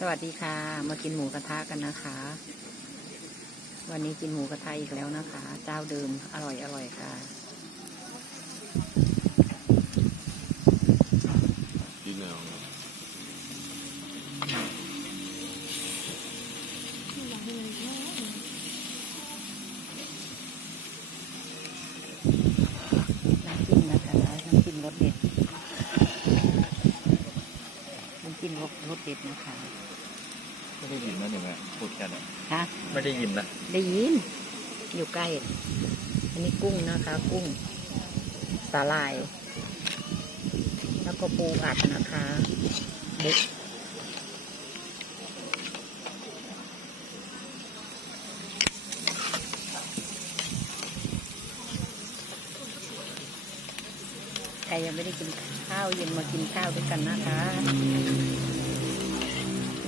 สวัสดีค่ะ มากินหมูกระทะกันนะคะ วันนี้กินหมูกระทะอีกแล้วนะคะ เจ้าเดิมอร่อยอร่อยค่ะ กินเอาน้ำจิ้มนะคะน้ำจิ้มรสเด็ดน้ำจิ้มรสรสเด็ดนะคะ ไม่ได้ยินนะเนี่ยแม่พูดกันอะฮะไม่ได้ยินนะได้ยิน อยู่ใกล้ อันนี้กุ้งนะคะ กุ้งสาลาย แล้วก็ปูอัดนะคะเด็กใครยังไม่ได้กินข้าวเย็นมากินข้าวด้วยกันนะคะ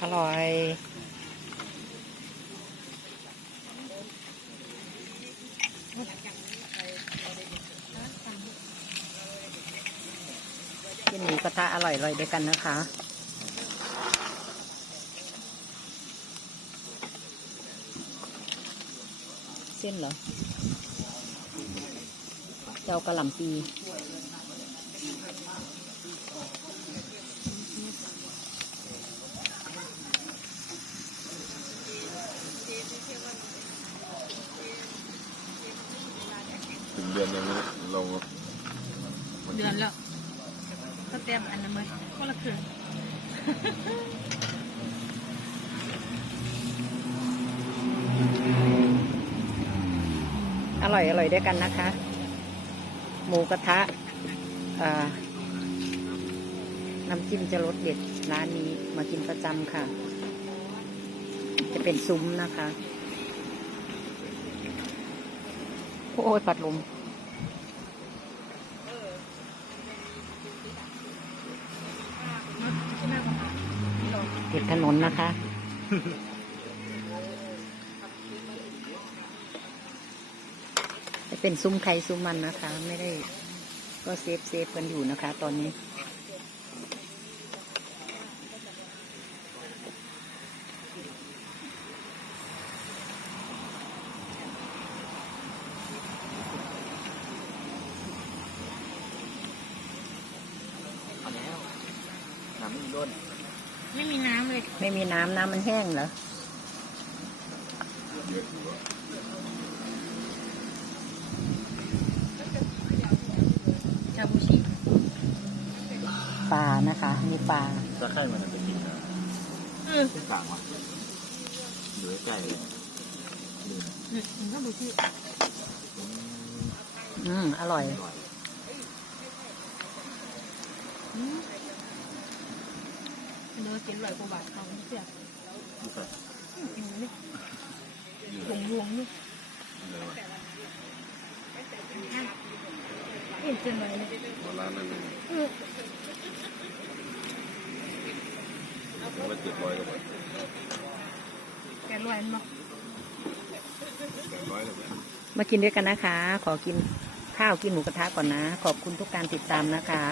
อร่อย กินหมูกระทะอร่อยๆด้วยกันนะคะเส้นเหรอเจ้ากระหล่ำปี ถึงเดือนยังไม่ได้ลงเดือนแล้วก็เตรียมอันนั้นมาคนละครึ่งอร่อยอร่อยด้วยกันนะคะ หมูกระทะน้ำจิ้มจะรสเด็ดร้านนี้มากินประจำค่ะ จะเป็นซุ้มนะคะ โอ้ยปัดลมติดถนนนะคะ จะเป็นซุ้มใครซุ้มมันนะคะ ไม่ได้ก็เซฟเซฟกันอยู่นะคะ ตอนนี้ เอาแล้ว น้ำมันร่นไม่มีน้ำเลย ไม่มีน้ำน้ำมันแห้งเหรอชาบูชิปลานะคะ มีปลาถ้าใครมันจะกินนะเออที่กลางวะอยู่ใกล้ๆเลยลืมหนึ่งชาบูชิอืมอืมอร่อย อร่อย อืม เป็นโดนเจ็ดร้อยกว่าบาทเอาเสียดูสิอืมอืมนี่อยู่หลงหลวงนี่เลยวะเห็นเจ็ดร้อยเลยโบราณนั่นเลยเออถึงว่าเจ็ดร้อยกว่าบาทแปดร้อยมั้งแปดร้อยเลยมากินด้วยกันนะคะ ขอกินข้าวกินหมูกระทะก่อนนะ ขอบคุณทุกการติดตามนะคะ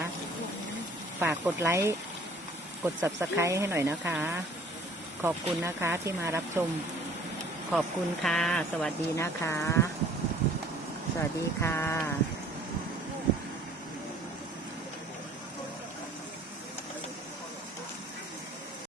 ฝากกดไลค์ กด subscribe ให้หน่อยนะคะ ขอบคุณนะคะที่มารับชม ขอบคุณค่ะ สวัสดีนะคะ สวัสดีค่ะ